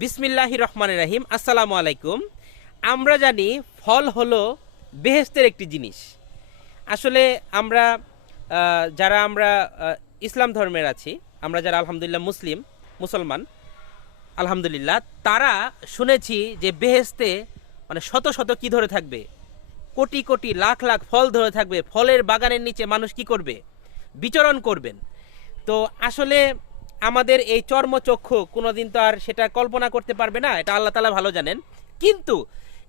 বিসমিল্লাহ রহমান রাহিম, আসসালামু আলাইকুম। আমরা জানি ফল হলো বেহেস্তের একটি জিনিস। আসলে আমরা যারা আমরা ইসলাম ধর্মের আছি, আমরা যারা আলহামদুলিল্লাহ মুসলিম, মুসলমান, আলহামদুলিল্লাহ, তারা শুনেছি যে বেহেস্তে মানে শত শত কি ধরে থাকবে? কোটি কোটি লাখ লাখ ফল ধরে থাকবে। ফলের বাগানের নিচে মানুষ কি করবে? বিচরণ করবেন। তো আসলে আমাদের এই চর্মচক্ষু কোনোদিন তো আর সেটা কল্পনা করতে পারবে না, এটা আল্লাহ তালা ভালো জানেন। কিন্তু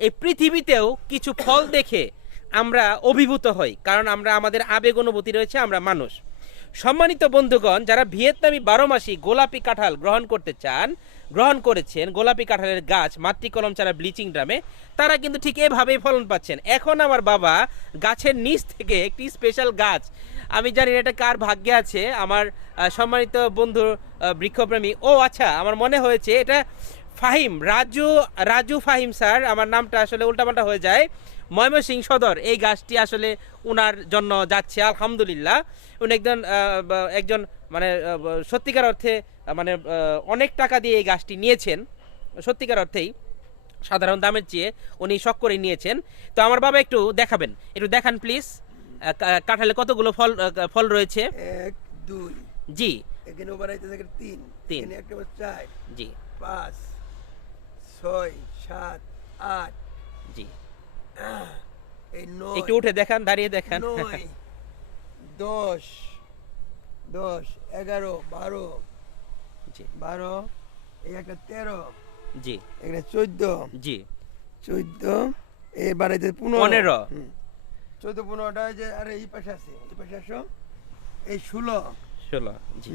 এই পৃথিবীতেও কিছু ফল দেখে আমরা অভিভূত হই, কারণ আমরা আমাদের আবেগ অনুভূতি রয়েছে, আমরা মানুষ। সম্মানিত বন্ধুগণ, যারা ভিয়েতনামি বারো মাসি গোলাপি কাঁঠাল গ্রহণ করতে চান গ্রহণ করেছেন গোলাপি কাঁঠালের গাছ মাতৃ কলম ছাড়া ব্লিচিং ড্রামে। তারা কিন্তু ঠিক এভাবেই ফলন পাচ্ছেন। এখন আমার বাবা গাছের নিচ থেকে একটি স্পেশাল গাছ। আমি জানি এটা কার ভাগ্যে আছে। আমার সম্মানিত বন্ধু বৃক্ষপ্রেমী। ও আচ্ছা আমার মনে হয়েছে এটা ফাহিম রাজু রাজু ফাহিম স্যার আমার নামটা আসলে উল্টাপাল্টা হয়ে যায়। ময়মনসিং সদর এই গাছটি আসলে উনার জন্য যাচ্ছে আলহামদুলিল্লাহ। উনি একজন একজন মানে সত্যিকার অর্থে মানে অনেক টাকা দিয়ে এই গাছটি নিয়েছেন সত্যিকার অর্থেই। সাধারণ দামের চেয়ে উনি শখ করে নিয়েছেন। তো আমার বাবা একটু দেখাবেন একটু দেখান প্লিজ। কাঁঠালে কতগুলো ফল ফল রয়েছে? এক দুই। জি। এখানে ওভার তিন। তিন। একটা চার জি। পাঁচ। ছয় সাত আট। জি। একটু উঠে দেখান দাঁড়িয়ে দেখান। দশ দশ এগারো বারো জি। বারো এই একটা তেরো জি। একটা চোদ্দ জি। চোদ্দ এই বাড়াইতে পনেরো। পনেরো। চোদ্দ পনেরোটা যে আরে এই পাশে আছে এই পাশে আসো। এই ষোলো। ষোলো জি।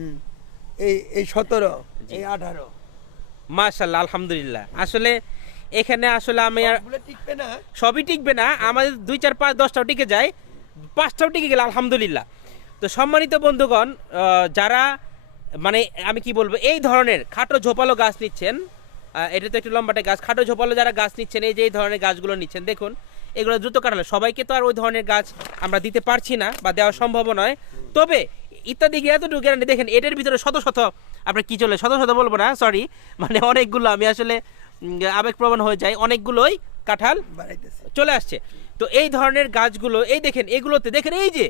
এই এই সতেরো। এই আঠারো। মাশাল্লাহ আলহামদুলিল্লাহ। আসলে এখানে আসলে আমি আর টিকবে না? সবই টিকবে না আমাদের দুই চার পাঁচ দশটাও টিকে যায় পাঁচটাও টিকে গেলে আলহামদুলিল্লাহ। তো সম্মানিত বন্ধুগণ যারা মানে আমি কি বলব এই ধরনের খাটো ঝোপালো গাছ নিচ্ছেন এটা তো একটু লম্বাটে গাছ খাটো ঝোপালো যারা গাছ নিচ্ছেন এই যে এই ধরনের গাছগুলো নিচ্ছেন দেখুন এগুলো দ্রুত কাটালো সবাইকে তো আর ওই ধরনের গাছ আমরা দিতে পারছি না বা দেওয়া সম্ভব নয়। তবে ইত্যাদি এতটুকু গ্যারান্টি দেখেন এটার ভিতরে শত শত আপনার কি চলে? শত শত বলব না সরি মানে অনেকগুলো আমি আসলে আবেগপ্রবণ হয়ে যাই অনেকগুলোই কাঁঠাল চলে আসছে। তো এই ধরনের গাছগুলো এই দেখেন এগুলোতে দেখেন এই যে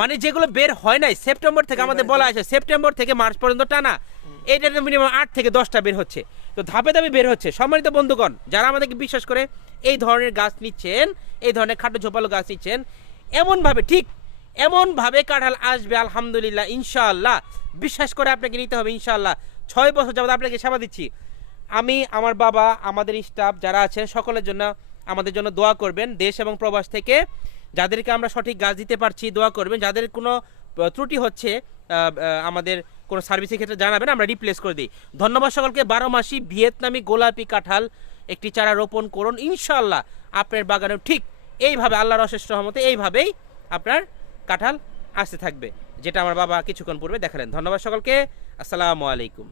মানে যেগুলো বের হয় নাই সেপ্টেম্বর থেকে আমাদের বলা আছে সেপ্টেম্বর থেকে মার্চ পর্যন্ত টানা। এইটাতে মিনিমাম আট থেকে দশটা বের হচ্ছে। তো ধাপে ধাপে বের হচ্ছে। সম্মানিত বন্ধুগণ যারা আমাদেরকে বিশ্বাস করে এই ধরনের গাছ নিচ্ছেন এই ধরনের খাটো ঝোপালো গাছ নিচ্ছেন এমনভাবে ঠিক এমনভাবে কাঁঠাল আসবে আলহামদুলিল্লাহ ইনশাআল্লাহ। বিশ্বাস করে আপনাকে নিতে হবে ইনশাল্লাহ ছয় বছর যাবত আপনাকে সেবা দিচ্ছি। আমি, আমার বাবা, আমাদের স্টাফ যারা আছেন সকলের জন্য আমাদের জন্য দোয়া করবেন। দেশ এবং প্রবাস থেকে যাদেরকে আমরা সঠিক গাছ দিতে পারছি, দোয়া করবেন। যাদের কোনো ত্রুটি হচ্ছে আমাদের কোনো সার্ভিসের ক্ষেত্রে জানাবেন, আমরা রিপ্লেস করে দিই। ধন্যবাদ সকলকে। বারো মাসি ভিয়েতনামি গোলাপি কাঁঠাল একটি চারা রোপণ করুন। ইনশাল্লাহ আপনার বাগানেও ঠিক এইভাবে, আল্লাহর অশেষ রহমতে এইভাবেই আপনার কাঁঠাল আসতে থাকবে যেটা আমার বাবা কিছুক্ষণ পূর্বে দেখালেন। ধন্যবাদ সকলকে আসসালামু আলাইকুম।